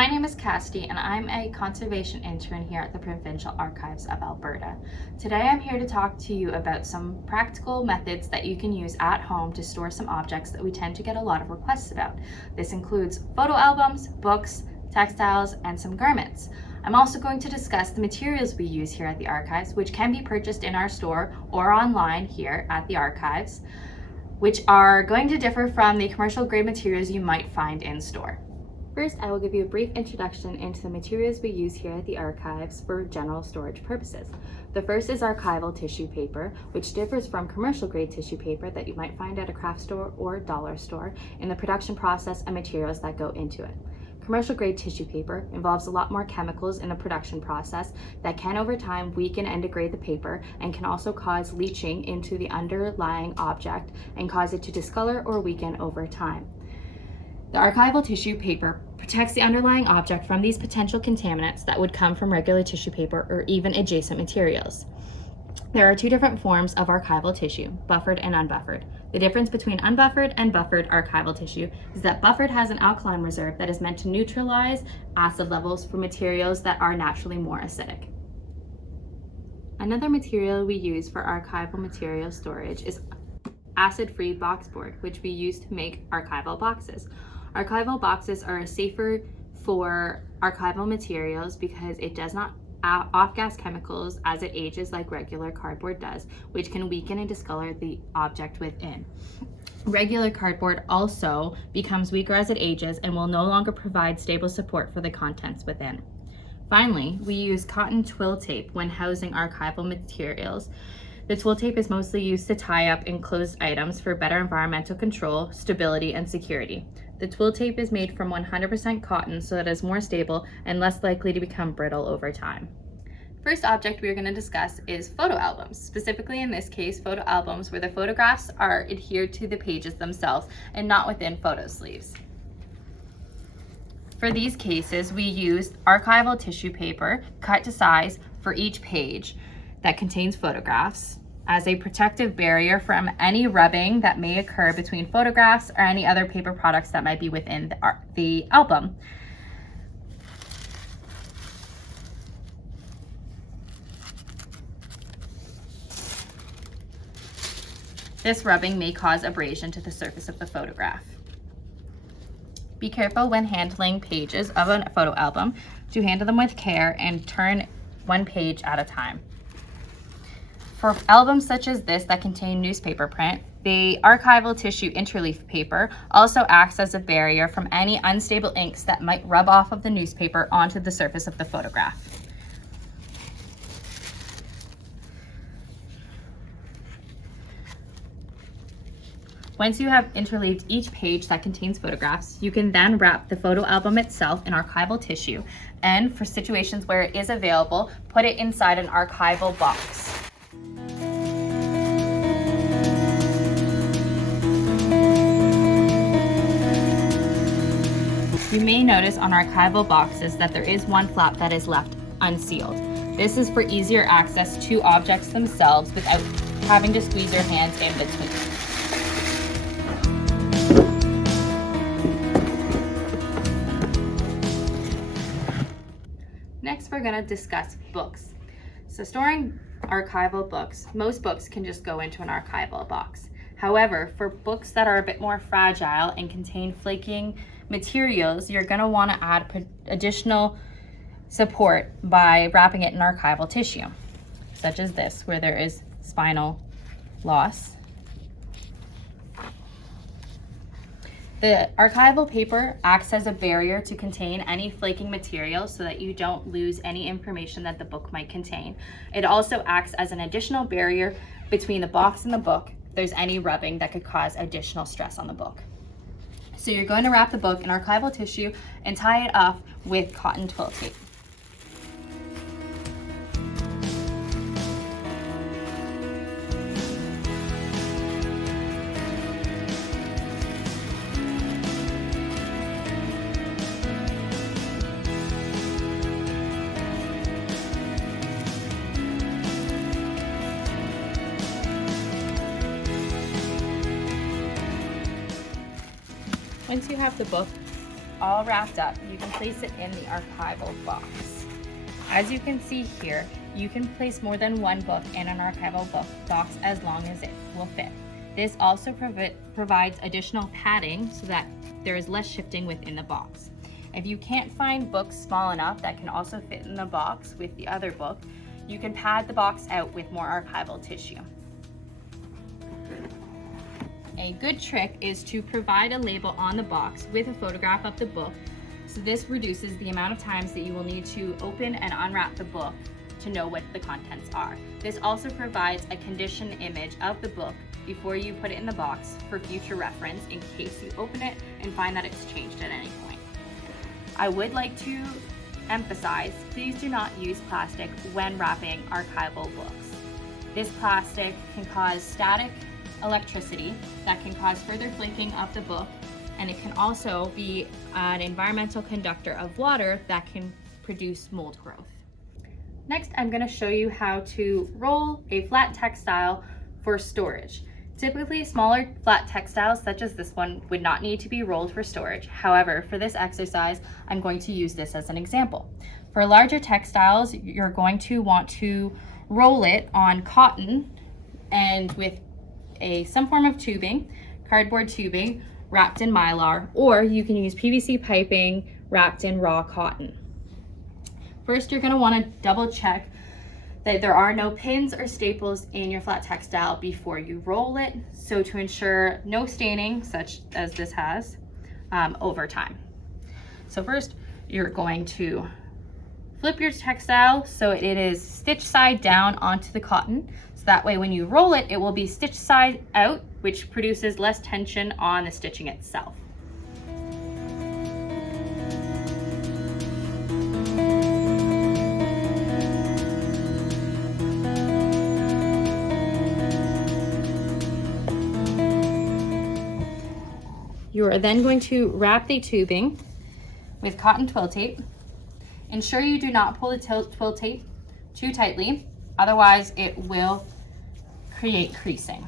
My name is Kassidy and I'm a conservation intern here at the Provincial Archives of Alberta. Today I'm here to talk to you about some practical methods that you can use at home to store some objects that we tend to get a lot of requests about. This includes photo albums, books, textiles, and some garments. I'm also going to discuss the materials we use here at the archives, which can be purchased in our store or online here at the archives, which are going to differ from the commercial grade materials you might find in store. First, I will give you a brief introduction into the materials we use here at the archives for general storage purposes. The first is archival tissue paper, which differs from commercial grade tissue paper that you might find at a craft store or dollar store in the production process and materials that go into it. Commercial grade tissue paper involves a lot more chemicals in the production process that can over time weaken and degrade the paper and can also cause leaching into the underlying object and cause it to discolor or weaken over time. The archival tissue paper protects the underlying object from these potential contaminants that would come from regular tissue paper or even adjacent materials. There are two different forms of archival tissue, buffered and unbuffered. The difference between unbuffered and buffered archival tissue is that buffered has an alkaline reserve that is meant to neutralize acid levels for materials that are naturally more acidic. Another material we use for archival material storage is acid-free boxboard, which we use to make archival boxes. Archival boxes are safer for archival materials because it does not off-gas chemicals as it ages like regular cardboard does, which can weaken and discolor the object within. Regular cardboard also becomes weaker as it ages and will no longer provide stable support for the contents within. Finally, we use cotton twill tape when housing archival materials. The twill tape is mostly used to tie up enclosed items for better environmental control, stability, and security. The twill tape is made from 100% cotton so that it is more stable and less likely to become brittle over time. First object we are going to discuss is photo albums. Specifically in this case, photo albums where the photographs are adhered to the pages themselves and not within photo sleeves. For these cases, we use archival tissue paper cut to size for each page that contains photographs as a protective barrier from any rubbing that may occur between photographs or any other paper products that might be within the album. This rubbing may cause abrasion to the surface of the photograph. Be careful when handling pages of a photo album to handle them with care and turn one page at a time. For albums such as this that contain newspaper print, the archival tissue interleaf paper also acts as a barrier from any unstable inks that might rub off of the newspaper onto the surface of the photograph. Once you have interleaved each page that contains photographs, you can then wrap the photo album itself in archival tissue, and for situations where it is available, put it inside an archival box. You may notice on archival boxes that there is one flap that is left unsealed. This is for easier access to objects themselves without having to squeeze your hands in between. Next, we're going to discuss books. So storing archival books, most books can just go into an archival box. However, for books that are a bit more fragile and contain flaking materials, you're going to want to add additional support by wrapping it in archival tissue, such as this, where there is spinal loss. The archival paper acts as a barrier to contain any flaking material so that you don't lose any information that the book might contain. It also acts as an additional barrier between the box and the book if there's any rubbing that could cause additional stress on the book. So you're going to wrap the book in archival tissue and tie it off with cotton twill tape. Once you have the book all wrapped up, you can place it in the archival box. As you can see here, you can place more than one book in an archival box as long as it will fit. This also provides additional padding so that there is less shifting within the box. If you can't find books small enough that can also fit in the box with the other book, you can pad the box out with more archival tissue. A good trick is to provide a label on the box with a photograph of the book, so this reduces the amount of times that you will need to open and unwrap the book to know what the contents are. This also provides a condition image of the book before you put it in the box for future reference in case you open it and find that it's changed at any point. I would like to emphasize, please do not use plastic when wrapping archival books. This plastic can cause static electricity that can cause further flaking of the book, and it can also be an environmental conductor of water that can produce mold growth. Next, I'm going to show you how to roll a flat textile for storage. Typically, smaller flat textiles such as this one would not need to be rolled for storage. However, for this exercise, I'm going to use this as an example. For larger textiles, you're going to want to roll it on cotton and with some form of tubing, cardboard tubing wrapped in mylar, or you can use PVC piping wrapped in raw cotton. First, you're going to want to double check that there are no pins or staples in your flat textile before you roll it, so to ensure no staining, such as this has, over time. So first, you're going to flip your textile so it is stitch side down onto the cotton, so that way when you roll it, it will be stitch side out, which produces less tension on the stitching itself. You are then going to wrap the tubing with cotton twill tape. Ensure you do not pull the twill tape too tightly, otherwise it will create creasing.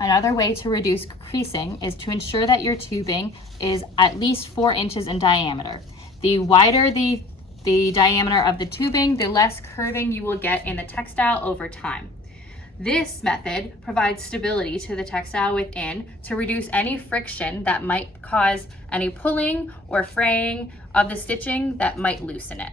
Another way to reduce creasing is to ensure that your tubing is at least 4 inches in diameter. The wider the diameter of the tubing, the less curving you will get in the textile over time. This method provides stability to the textile within to reduce any friction that might cause any pulling or fraying of the stitching that might loosen it.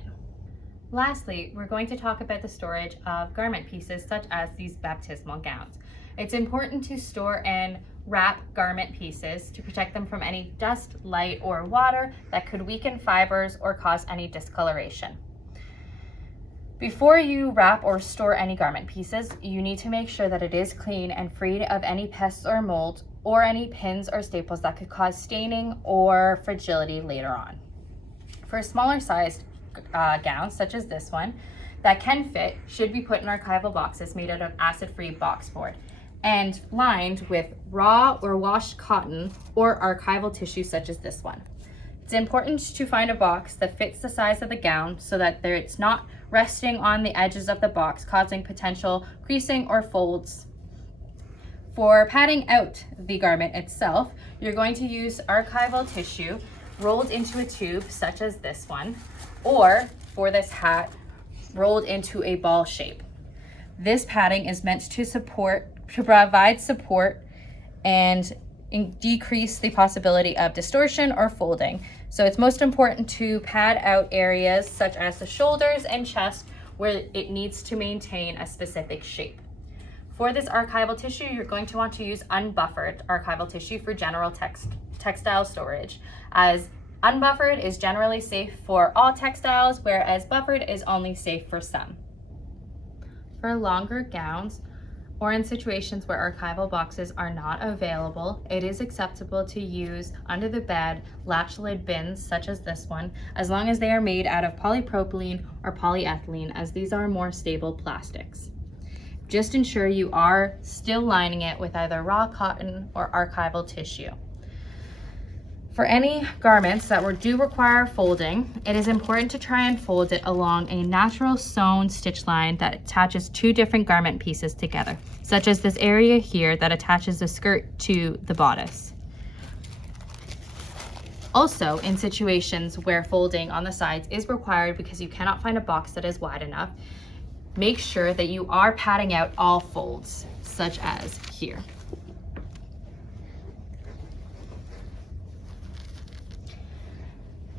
Lastly, we're going to talk about the storage of garment pieces such as these baptismal gowns. It's important to store and wrap garment pieces to protect them from any dust, light, or water that could weaken fibers or cause any discoloration. Before you wrap or store any garment pieces, you need to make sure that it is clean and free of any pests or mold or any pins or staples that could cause staining or fragility later on. For smaller sized gowns, such as this one, that can fit should be put in archival boxes made out of acid-free boxboard and lined with raw or washed cotton or archival tissue such as this one. It's important to find a box that fits the size of the gown so that it's not resting on the edges of the box, causing potential creasing or folds. For padding out the garment itself, you're going to use archival tissue rolled into a tube such as this one, or for this hat, rolled into a ball shape. This padding is meant to provide support and decrease the possibility of distortion or folding. So it's most important to pad out areas such as the shoulders and chest where it needs to maintain a specific shape. For this archival tissue, you're going to want to use unbuffered archival tissue for general textile storage, as unbuffered is generally safe for all textiles, whereas buffered is only safe for some. For longer gowns, or in situations where archival boxes are not available, it is acceptable to use under the bed latch lid bins such as this one, as long as they are made out of polypropylene or polyethylene, as these are more stable plastics. Just ensure you are still lining it with either raw cotton or archival tissue. For any garments that do require folding, it is important to try and fold it along a natural sewn stitch line that attaches 2 different garment pieces together, such as this area here that attaches the skirt to the bodice. Also, in situations where folding on the sides is required because you cannot find a box that is wide enough, make sure that you are padding out all folds, such as here.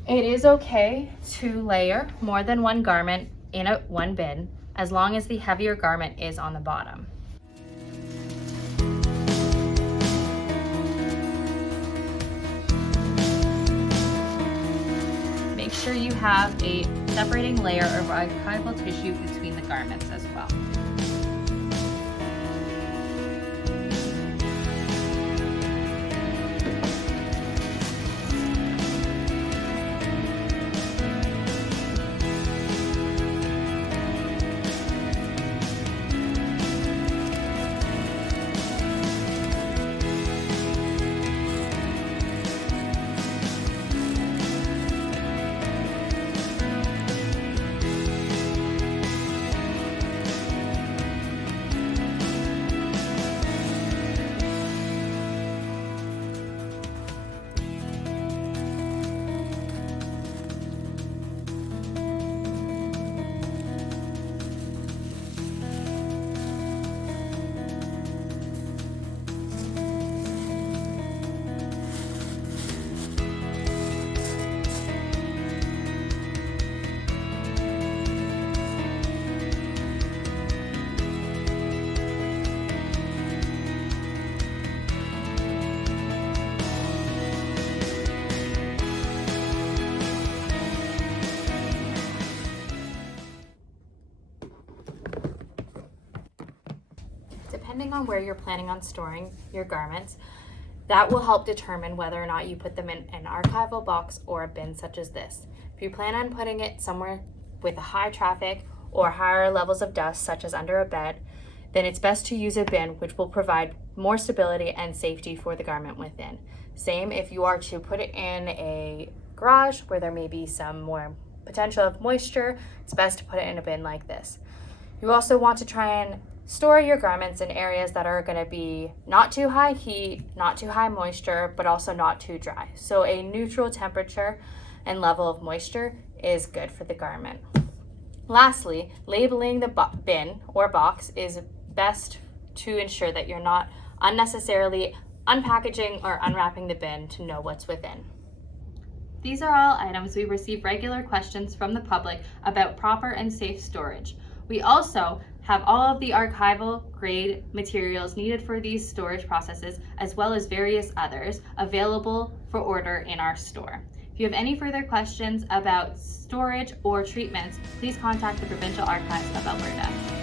It is okay to layer more than one garment in one bin, as long as the heavier garment is on the bottom. Make sure you have a separating layer of archival tissue between the garments as well. Depending on where you're planning on storing your garments, that will help determine whether or not you put them in an archival box or a bin such as this. If you plan on putting it somewhere with high traffic or higher levels of dust, such as under a bed, then it's best to use a bin, which will provide more stability and safety for the garment within. Same if you are to put it in a garage where there may be some more potential of moisture, it's best to put it in a bin like this. You also want to try and store your garments in areas that are going to be not too high heat, not too high moisture, but also not too dry. So a neutral temperature and level of moisture is good for the garment. Lastly, labeling the bin or box is best to ensure that you're not unnecessarily unpackaging or unwrapping the bin to know what's within. These are all items we receive regular questions from the public about proper and safe storage. We also have all of the archival grade materials needed for these storage processes, as well as various others available for order in our store. If you have any further questions about storage or treatments, please contact the Provincial Archives of Alberta.